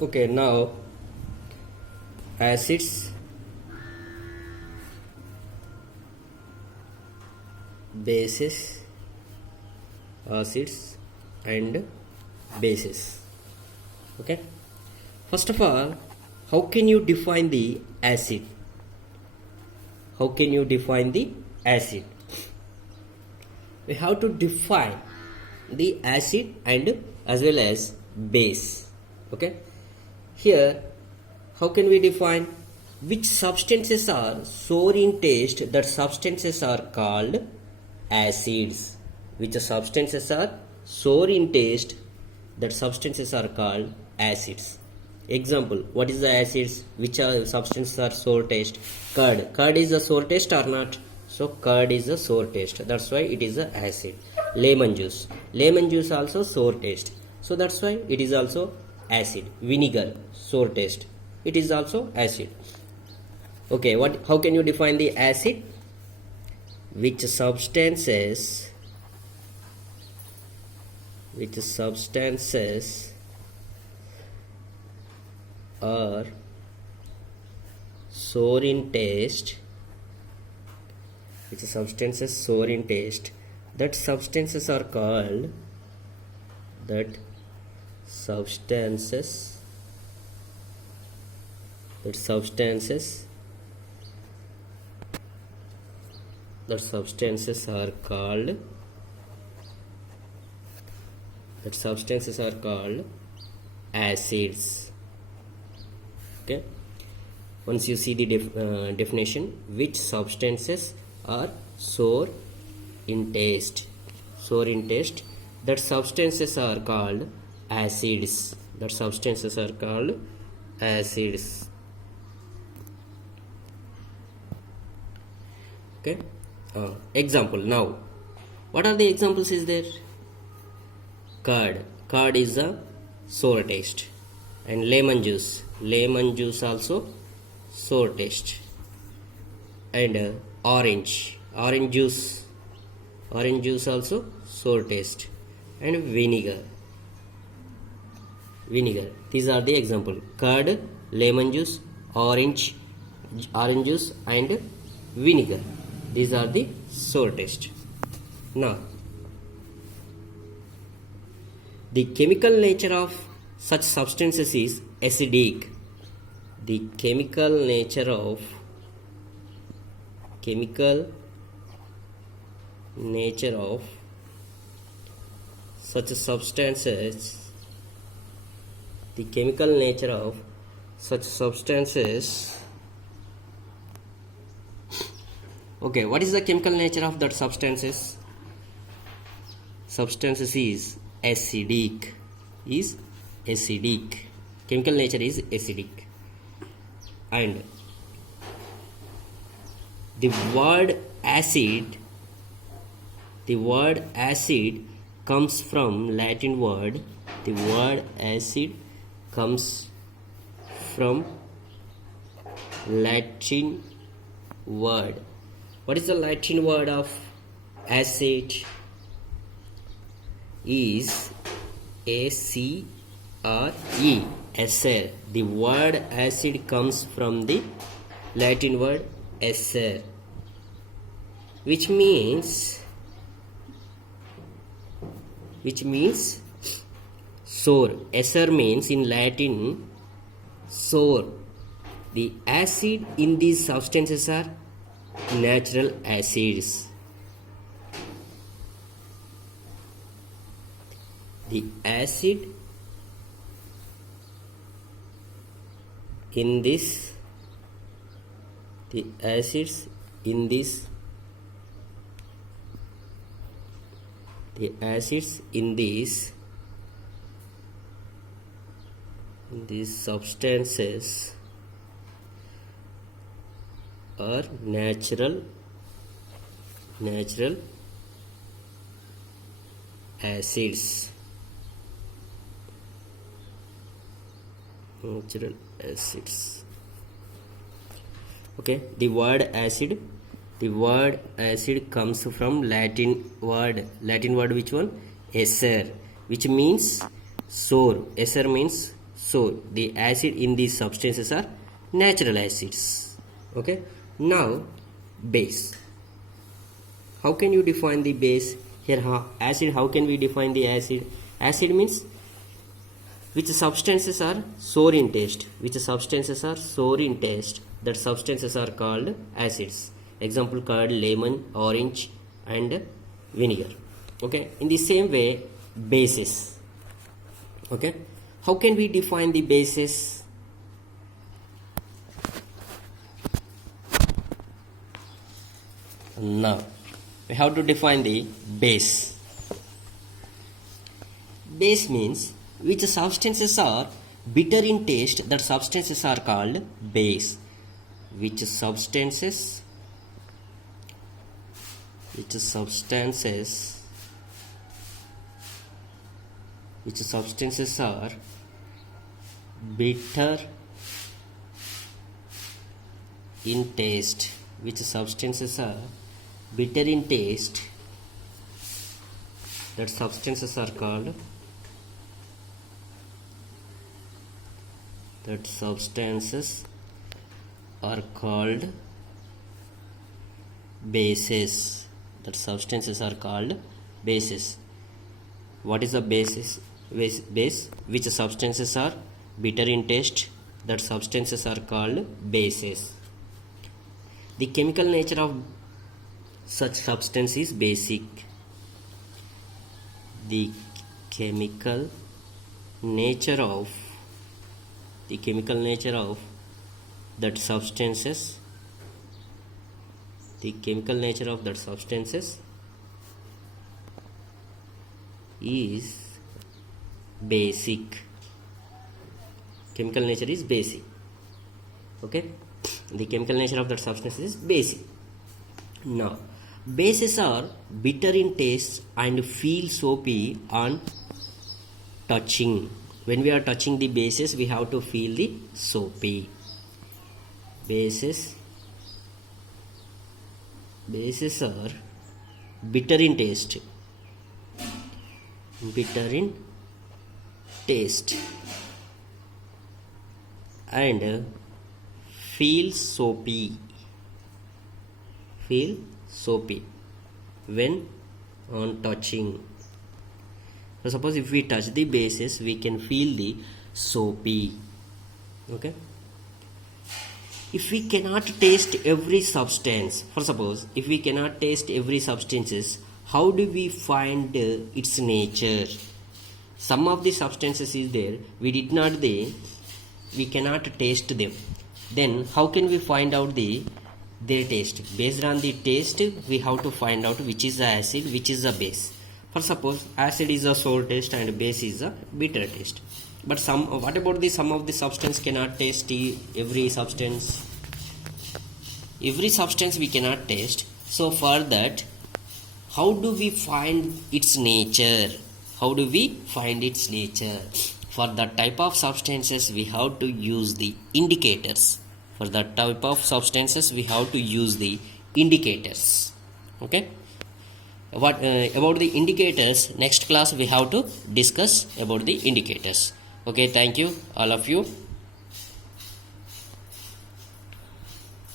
Okay, now acids, bases, acids and bases. Okay, first of all, how can you define the acid? How can you define the acid? We have to define the acid and as well as base. Okay, here how can we define? Which substances are sour in taste? That substances are called acids. Which substances are sour in taste? That substances are called acids. Example, what is the acids? Which are substances are sour taste? Curd. Curd is a sour taste or not? So curd is a sour taste. That's why it is a acid. Lemon juice. Lemon juice also sour taste. So that's why it is also acid. Vinegar, sour taste. It is also acid. Okay, how can you define the acid? Which substances are sour in taste? Which substances sour in taste? That substances are called That substances are called acids. Okay, once you see the definition, which substances are sour in taste, that substances are called acids. Okay, example. Now what are the examples is there? Curd is a sour taste, and lemon juice also sour taste, and orange juice also sour taste, and vinegar. These are the example: curd, lemon juice, orange juice and vinegar. These are the sour taste. Now, the chemical nature of such substances is acidic. The chemical nature of such substances Okay, what is the chemical nature of that substances? Substances is acidic. Chemical nature is acidic. And the word acid comes from Latin word. The word acid comes from Latin word. What is the Latin word of acid? Is ACRE, acer. The word acid comes from the Latin word acer, which means sour. Acer means in Latin sour. The acid in these substances are natural acids. The acids in these substances are natural acids. Okay, the word acid comes from Latin word which one? Acer, which means sour. Acer means So the acid in these substances are natural acids. Okay. Now base. How can you define the base? Here acid, how can we define the acid? Acid means which substances are sour in taste. Which substances are sour in taste, that substances are called acids. Example called lemon, orange and vinegar. Okay. In the same way, bases. Okay. How can we define the bases? Now we have to define the base. Base means which substances are bitter in taste, that substances are called base. Which substances are bitter in taste. Which substances are bitter in taste, that substances are called bases. That substances are called bases. What is the basis? Base. Which substances are bitter in taste, that substances are called bases. The chemical nature of such substance is basic. The chemical nature of that substances is basic. Chemical nature is basic. Okay. The chemical nature of that substance is basic. Now bases are bitter in taste and feel soapy on touching. When we are touching the bases, we have to feel the soapy. Bases are bitter in taste and feel soapy when on touching. So suppose if we touch the bases, we can feel the soapy. Okay. If we cannot taste every substance, for suppose if we cannot taste every substances, how do we find its nature? Some of the substances is there, we cannot taste them. Then how can we find out their taste? Based on the taste, we have to find out which is the acid, which is the base. For suppose acid is a sour taste and base is a bitter taste. But what about some of the substance cannot taste every substance? Every substance we cannot taste. So for that, how do we find its nature? For that type of substances, we have to use the indicators. Okay. About the indicators, next class we have to discuss about the indicators. Okay, thank you all of you.